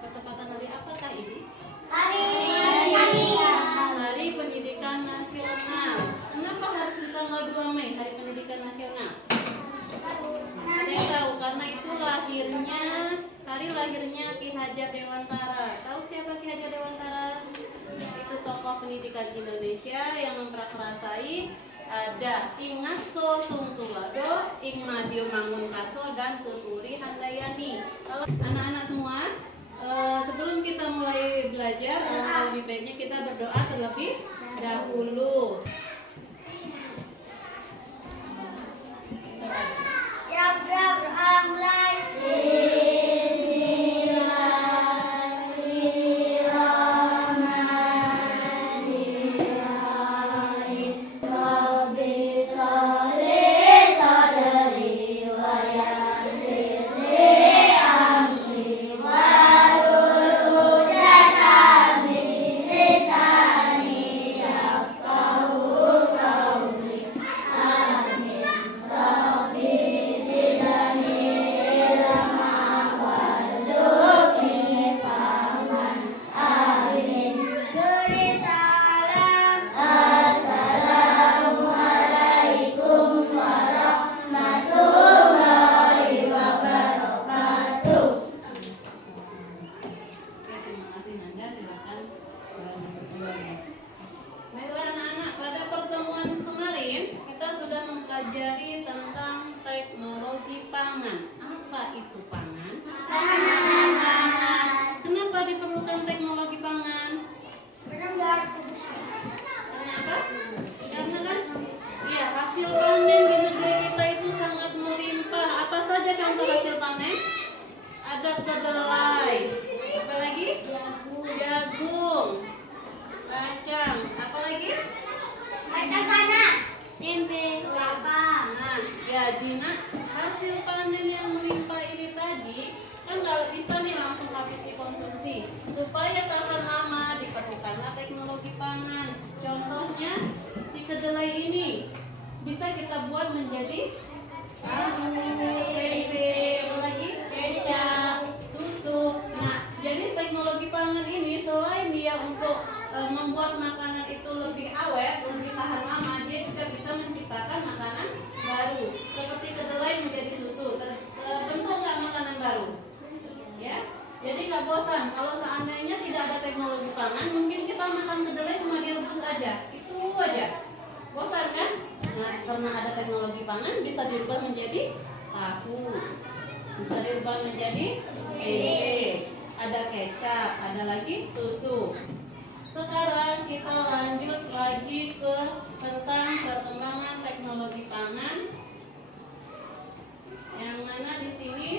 Bertepatan hari apakah Ibu? Hari Hari Pendidikan Nasional. Kenapa harus di tanggal 2 Mei Hari Pendidikan Nasional? Ada yang tahu? Karena itu hari lahirnya Ki Hajar Dewantara. Tahu siapa Ki Hajar Dewantara? Itu tokoh pendidikan Indonesia yang memprakarasai ada Ing Ngakso Sungtuwado, Ing Madyo Mangunkaso, dan Tuturi Handayani. Kalau anak-anak semua, sebelum kita mulai belajar, lebih baiknya kita berdoa terlebih dahulu. siap berdoa mulai. Baiklah anak-anak, pada pertemuan kemarin kita sudah mempelajari tentang teknologi pangan. Apa itu pangan? Kenapa diperlukan teknologi pangan? Karena apa? Karena kan ya, hasil panen di negeri kita itu sangat melimpah. Apa saja contoh hasil panen? Ada kedelai, apa lagi? Jagung, kacang, apa lagi? Kacang tanah, tempe, kelapa. Nah, jadi hasil panen yang melimpah ini tadi kan nggak bisa nih langsung habis dikonsumsi. Supaya tahan lama diperlukanlah teknologi pangan. Contohnya si kedelai ini bisa kita buat menjadi tahu, tempe, apa lagi? Kecap, susu. Nah, jadi teknologi pangan ini selain dia untuk membuat makanan itu lebih awet, lebih tahan lama, dia juga bisa menciptakan makanan baru. Seperti kedelai menjadi susu, bentuk nggak makanan baru? Ya, jadi nggak bosan. Kalau seandainya tidak ada teknologi pangan, mungkin kita makan kedelai cuma direbus aja, itu aja. Bosan kan? Nah, karena ada teknologi pangan bisa dirubah menjadi tahu, bisa dirubah menjadi tempe, ada kecap, ada lagi susu. Sekarang kita lanjut lagi ke tentang perkembangan teknologi pangan. Yang mana di sini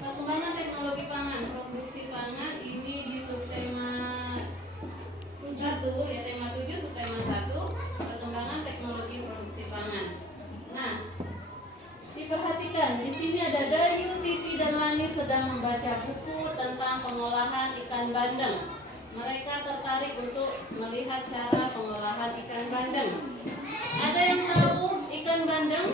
perkembangan teknologi pangan, produksi pangan ini di subtema 1, ya tema 7 subtema 1, perkembangan teknologi produksi pangan. Nah, diperhatikan di sini ada Dayu, Siti, dan Lani sedang membaca buku tentang pengolahan ikan bandeng. Mereka tertarik untuk melihat cara pengolahan ikan bandeng. Ada yang tahu ikan bandeng?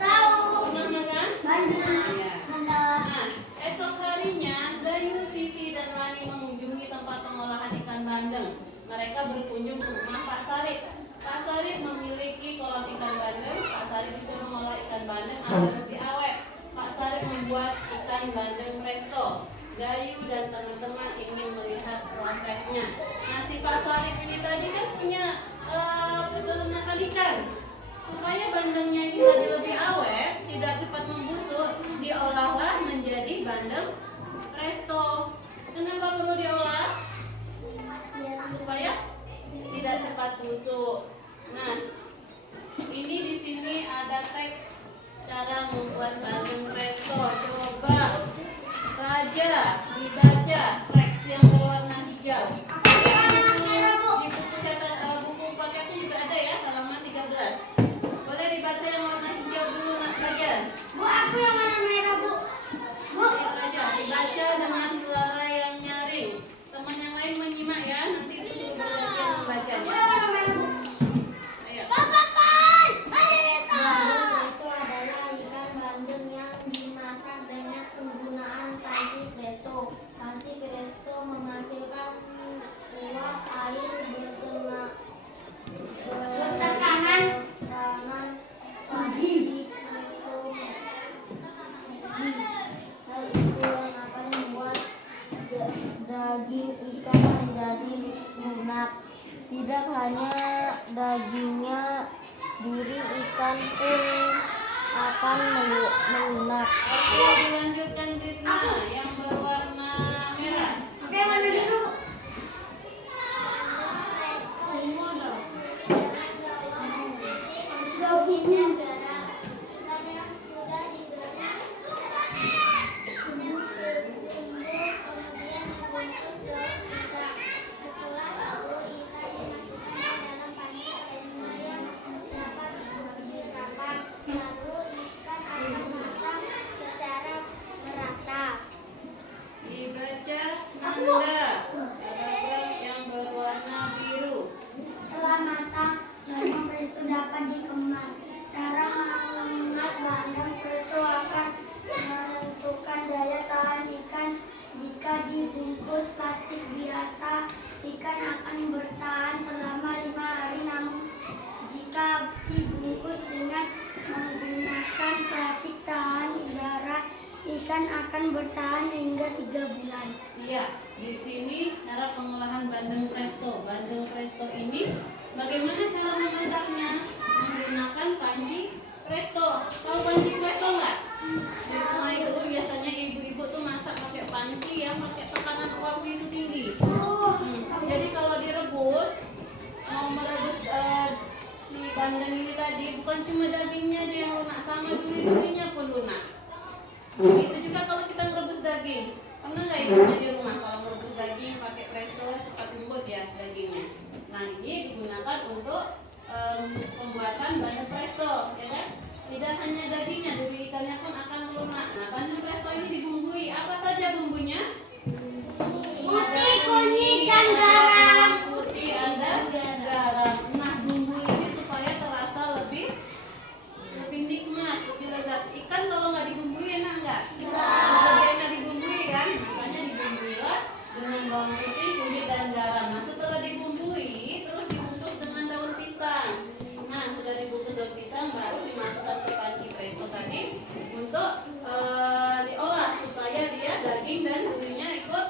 Tahu. Pernah makan? Bandeng. Ya. Nah, esok harinya Dayu, Siti, dan Lani mengunjungi tempat pengolahan ikan bandeng. Mereka berkunjung ke rumah Pak Sarip. Pak Sarip memiliki kolam ikan bandeng. Pak Sarip juga mengolah ikan bandeng agar lebih awet. Pak Sarip membuat ikan bandeng presto. Dayu dan teman-teman ingin melihat prosesnya. Nah, si Pak Sarip ini tadi kan punya peternakan ikan. Supaya bandengnya ini tadi lebih awet, tidak cepat membusuk, diolahlah menjadi bandeng presto. Kenapa perlu diolah? Supaya tidak cepat busuk. Nah, ini di sini ada teks cara membuat bandeng presto. Coba Raja dibaca teks yang berwarna hijau. Di buku buku paketnya juga ada ya, halaman 13. Boleh dibaca yang warna hijau dulu, Raja. Bu, aku yang warna merah, Bu. Bu. Ayo, Raja, dibaca dengan suara yang nyaring. Teman yang lain menyimak ya, nanti itu suruh bergantian membacanya. Bu, yang warna merah, Bu. Ayo. Bandeng itu adalah ikan bandeng yang dimasak dengan Tidak hanya dagingnya, diri ikan pun akan melunak. Oke, dilanjutkan Ritna yang berwarna merah. Oke, warna biru. Sudah opini. Dibaca Nanda. Paragraf yang berwarna biru. Setelah matang, semua presto dapat dikemas. Cara mengemas bahan presto akan menentukan daya tahan ikan. Jika dibungkus plastik biasa, ikan akan bertahan selama 5 hari. Namun, jika dibungkus dengan menggunakan plastik tahan udara, ikan akan bertahan hingga 3 bulan. Iya, di sini cara pengolahan bandeng presto. Bandeng presto ini bagaimana cara memasaknya? Menggunakan panci presto. Tahu panci presto nggak? Di rumah itu biasanya ibu-ibu tuh masak pakai panci yang pakai tekanan uap itu tinggi. Jadi kalau direbus, mau merebus si bandeng ini tadi, bukan cuma dagingnya aja yang lunak, sama duri-durinya pun lunak. Itu juga kalau kita merebus daging. Pernah nggak ibunya di rumah kalau merebus daging pakai presto cepat lembut ya dagingnya. Nah ini digunakan untuk pembuatan bandeng presto, ya kan? Tidak hanya dagingnya, duri ikannya pun akan melunak. Nah bandeng presto ini dibumbui. Apa saja bumbunya? Putih, kunyit, dan garam. Putih, ada garam. Nah bumbu ini supaya terasa lebih nikmat, lebih lezat. Ikan kalau nggak dibumbui enak nggak? Lebih enak dibumbui kan? Makanya dibumbuilah dengan bawang putih, kunyit dan garam. Nah setelah dibumbui, terus dibungkus dengan daun pisang. Nah sudah dibungkus daun pisang, baru dimasukkan ke panci presto tadi untuk diolah supaya dia daging dan durinya ikut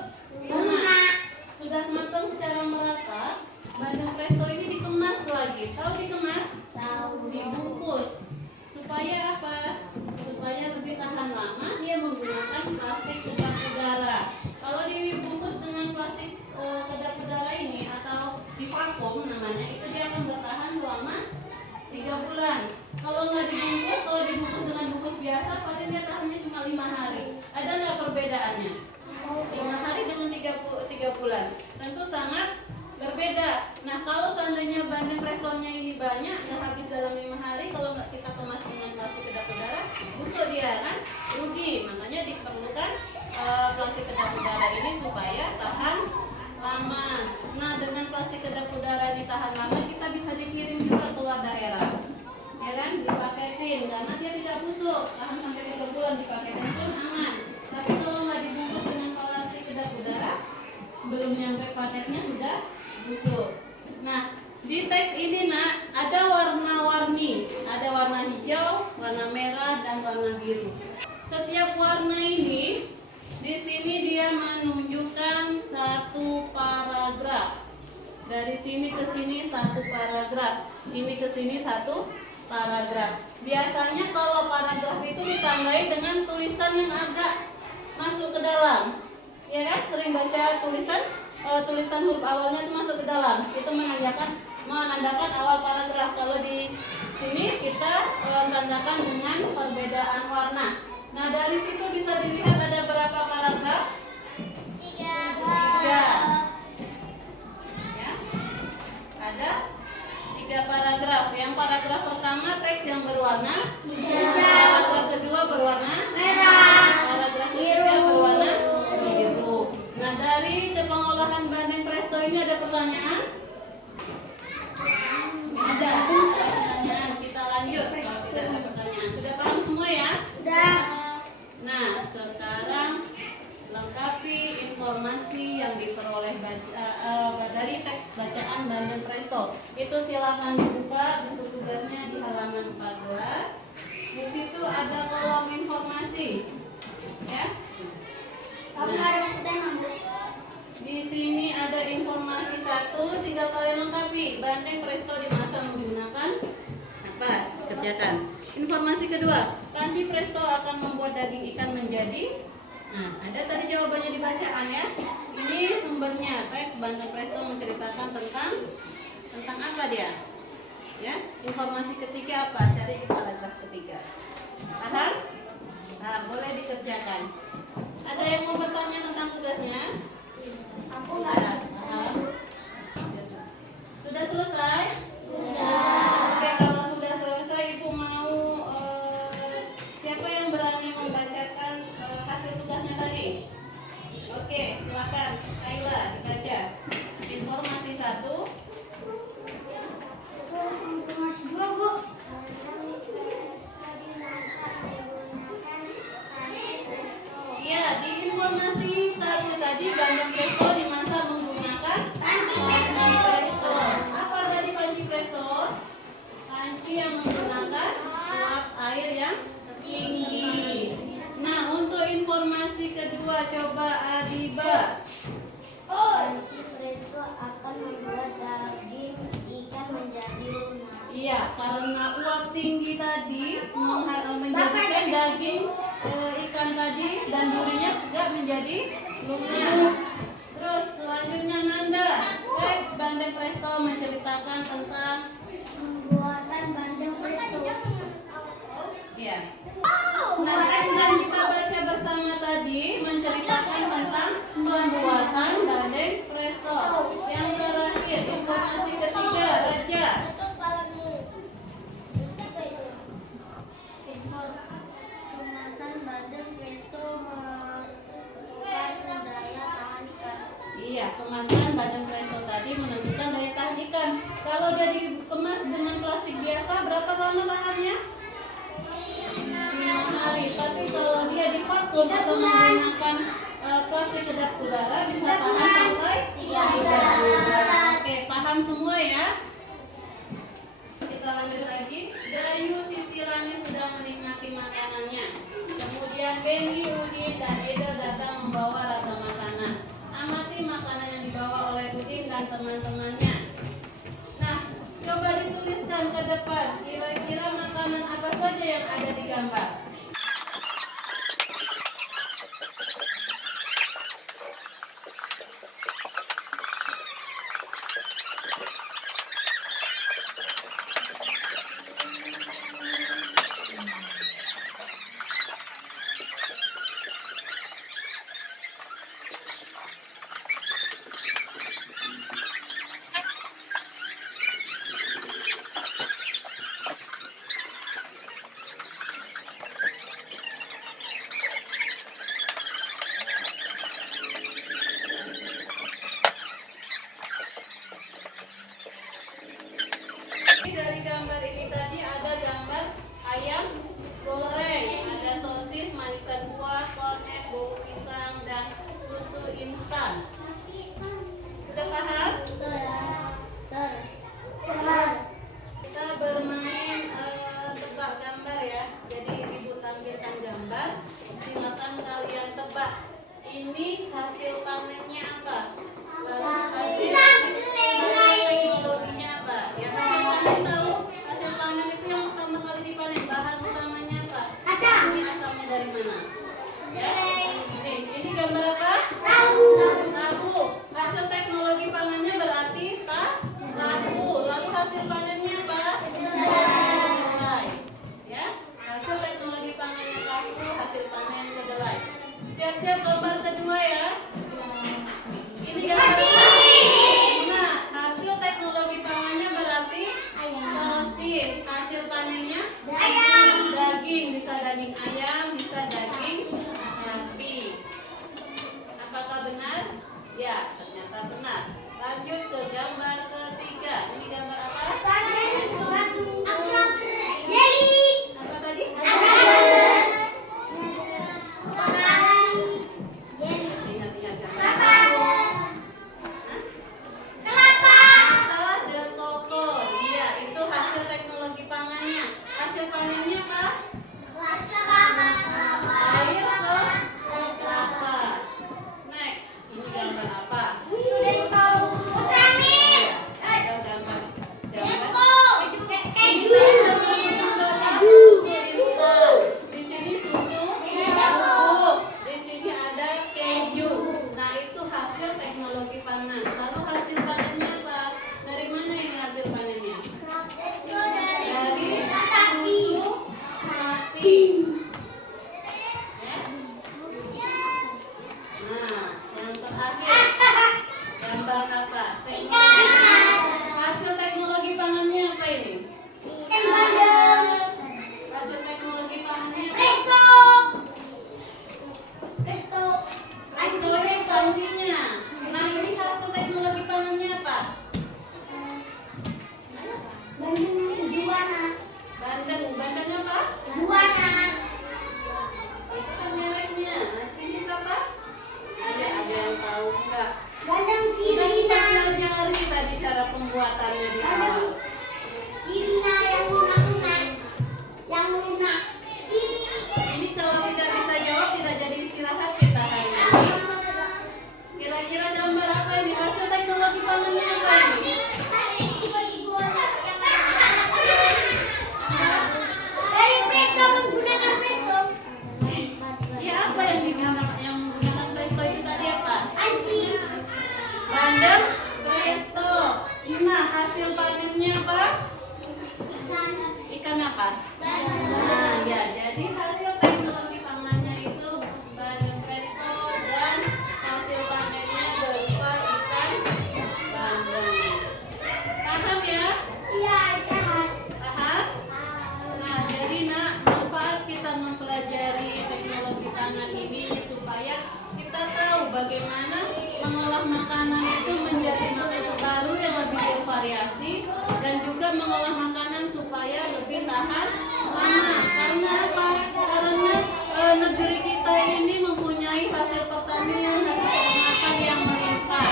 lunak. Sudah matang secara merata, bandeng presto ini dikemas lagi. Tahu dikemas? Tahu. Dibungkus. Supaya apa? Supaya lebih tahan lama, dia menggunakan plastik kedap udara. Kalau dibungkus dengan plastik kedap udara ini atau di vakum namanya, itu dia akan bertahan selama 3 bulan. Kalau nggak dibungkus, kalau dibungkus dengan bungkus biasa, paling dia tahannya cuma 5 hari. Ada nggak perbedaannya? 5 hari dengan 3 bulan. Tentu sangat berbeda. Nah kalau seandainya bandeng prestonya ini banyak, nggak habis dalam 5 hari, kalau nggak kita kemas dengan plastik kedap udara, busuk dia kan, rugi. Makanya diperlukan plastik kedap udara ini supaya tahan lama. Nah dengan plastik kedap udara ini tahan lama, kita bisa dikirim juga keluar daerah, ya kan, dipaketin karena dia tidak busuk, tahan sampai 3 bulan, dipaketin pun aman. Tapi kalau nggak dibungkus dengan plastik kedap udara, belum nyampe paketnya sudah busuk. Nah, di teks ini nak ada warna-warni, ada warna hijau, warna merah, dan warna biru. Setiap warna ini di sini dia menunjukkan satu paragraf. Dari sini ke sini satu paragraf, ini ke sini satu paragraf. Biasanya kalau paragraf itu ditandai dengan tulisan yang agak masuk ke dalam. Ya kan, sering baca tulisan huruf awalnya itu masuk ke dalam, itu menandakan awal paragraf. Kalau di sini kita tandakan dengan perbedaan warna. Nah dari situ bisa dilihat ada berapa paragraf? 3. Ya, ada 3 paragraf. Yang paragraf pertama teks yang berwarna Hijau. paragraf kedua berwarna Merah. paragraf ketiga berwarna biru. Nah dari pengolahan bandeng presto ini ada pertanyaan? Ada pertanyaan, kita lanjut. Kalau tidak ada pertanyaan, sudah paham semua ya? Udah. Nah sekarang lengkapi informasi yang diperoleh dari teks bacaan bandeng presto. Itu silakan dibuka bentuk tugasnya di halaman 14. Di situ ada kolom informasi, ya. Kamu nggak ada buku tema, Bu? Di sini ada ada informasi satu, tinggal kalian lengkapi. Bandeng presto dimasak menggunakan apa? Kerjakan. Informasi kedua, panci presto akan membuat daging ikan menjadi. Nah, ada tadi jawabannya dibacaan ya. Ini sumbernya, teks bandeng presto menceritakan tentang apa dia? Ya, informasi ketiga apa? Cari di paragraf ketiga. Paham? Nah, boleh dikerjakan. Ada yang mau bertanya tentang tugasnya? Aku nggak. Paham? Sudah selesai? Sudah. Oke, kalau sudah selesai, Ibu mau siapa yang berani membacakan hasil tugasnya tadi? Oke, silakan. Ayla, dibaca. Informasi satu. Informasi dua, Bu. Iya, di informasi satu tadi bandeng presto dimasak menggunakan Panci presto. Apa tadi panci presto? Panci yang menggunakan uap air yang tinggi. Nah, untuk informasi kedua coba Adiba. Panci presto akan membuat daging ikan menjadi lunak. Iya, karena uap tinggi tadi menjadikan daging ikan tadi dan durinya sudah menjadi lunak. Terus selanjutnya Nanda, teks bandeng presto menceritakan tentang Pembuatan bandeng presto. ya. Nah, teks yang kita baca bersama tadi menceritakan tentang pembuatan bandeng presto. Yang terakhir, informasi ketiga, Raja. Kemasan bandeng presto menentukan daya tahan ikan. Iya, kemasan bandeng presto tadi menentukan daya tahan ikan. Kalau dia dikemas dengan plastik biasa, berapa lama tahannya? 5 hari. Tapi kalau dia divakum atau menggunakan plastik kedap udara bisa tahan sampai 3 bulan. Oke, paham semua ya? Kita lanjut lagi. Dayu Siti Rani sedang menikmati makanannya. Kemudian Benny, Udin, dan Edo datang membawa ragam makanan. Amati makanan yang dibawa oleh Udin dan teman-temannya. Nah, coba dituliskan ke depan. Kira-kira makanan apa saja yang ada di gambar? Dari gambar ini tadi ada gambar ayam goreng, ada sosis, manisan buah, kornet, bumbu pisang, dan susu instan. Sudah paham? Kita bermain tebak gambar ya. Jadi Ibu tampilkan gambar, silakan kalian tebak. Ini hasil panennya apa? Lalu hasil teknologinya apa? Ya, hasil panen tahu? Hasil panen itu yang pertama kali dipanen, bahan utamanya apa? Ini asalnya dari mana? Ya? Ini gambar apa? Tahu. Hasil teknologi panennya berarti tahu. Lalu hasil panennya apa? Kedelai. Ya? Hasil teknologi panennya tahu, hasil panen kedelai. Siap-siap gambar kedua ya. Ini gambar apa? Nah, hasil teknologi panennya berarti sosis. Hasil panennya daging, bisa daging ayam, bisa daging sapi. Apakah benar? Ya, ternyata benar. Lanjut ke gambar ketiga. Ini gambar apa? Apa tadi? Presto. Presto ini pancinya. Nah, ini hasil teknologi panennya apa? Bandeng Juwana. Bandeng apa? Juwana. Itu kan mereknya. Aslinya apa? Ada yang tahu nggak? Bandeng Kita Firina. pelajari tadi cara pembuatannya di awal. Bandeng Firina yang lunak. Yang lunak. Ini kalau tidak bisa jawab tidak jadi istirahat kita hari ini. Kira-kira gambar apa ini? Hasil teknologi panennya apa ini? Dari Presto menggunakan Presto. Ya apa yang menggunakan presto itu tadi apa? Anji. Bandeng presto. Nah, hasil panennya apa? Ikan apa? Nah, ya, jadi hasil teknologi panennya itu bandeng presto dan hasil panennya berupa ikan bandeng. Paham ya? Iya, jahat. Paham? Nah, jadi nak, manfaat kita mempelajari teknologi pangan ini supaya kita tahu bagaimana mengolah makanan itu menjadi makanan baru yang lebih bervariasi dan juga mengolah makanan supaya lebih tahan lama. Karena apa? Karena negeri kita ini mempunyai hasil pertanian, hasil peternakan yang melimpah.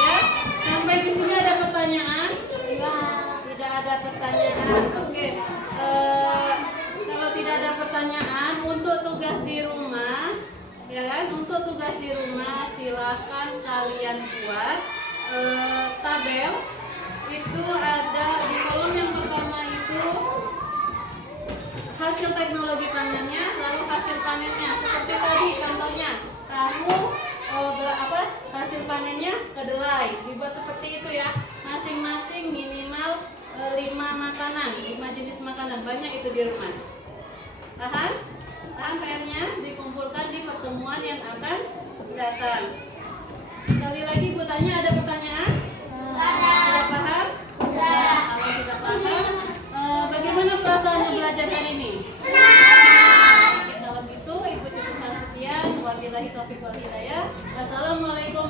Ya, sampai di sini ada pertanyaan? Tidak ada pertanyaan. Oke. Kalau tidak ada pertanyaan, untuk tugas di rumah, ya kan? Untuk tugas di rumah silahkan kalian buat tabel. Itu ada di kolom yang pertama itu hasil teknologi panennya, lalu hasil panennya. Seperti tadi contohnya, tahu berapa hasil panennya kedelai. Dibuat seperti itu ya. Masing-masing minimal 5 makanan, 5 jenis makanan. Banyak itu di rumah. Paham? Paham PR-nya? Dikumpulkan di pertemuan yang akan datang. Sekali lagi Bu tanya, ada pertanyaan? Sudah paham? Sudah. Kalau sudah paham, bagaimana perasaannya belajar hari ini? Senang. Kita lebih itu, Ibu cukupkan sekian. Wabillahi taufiq wal hidayah. Wassalamualaikum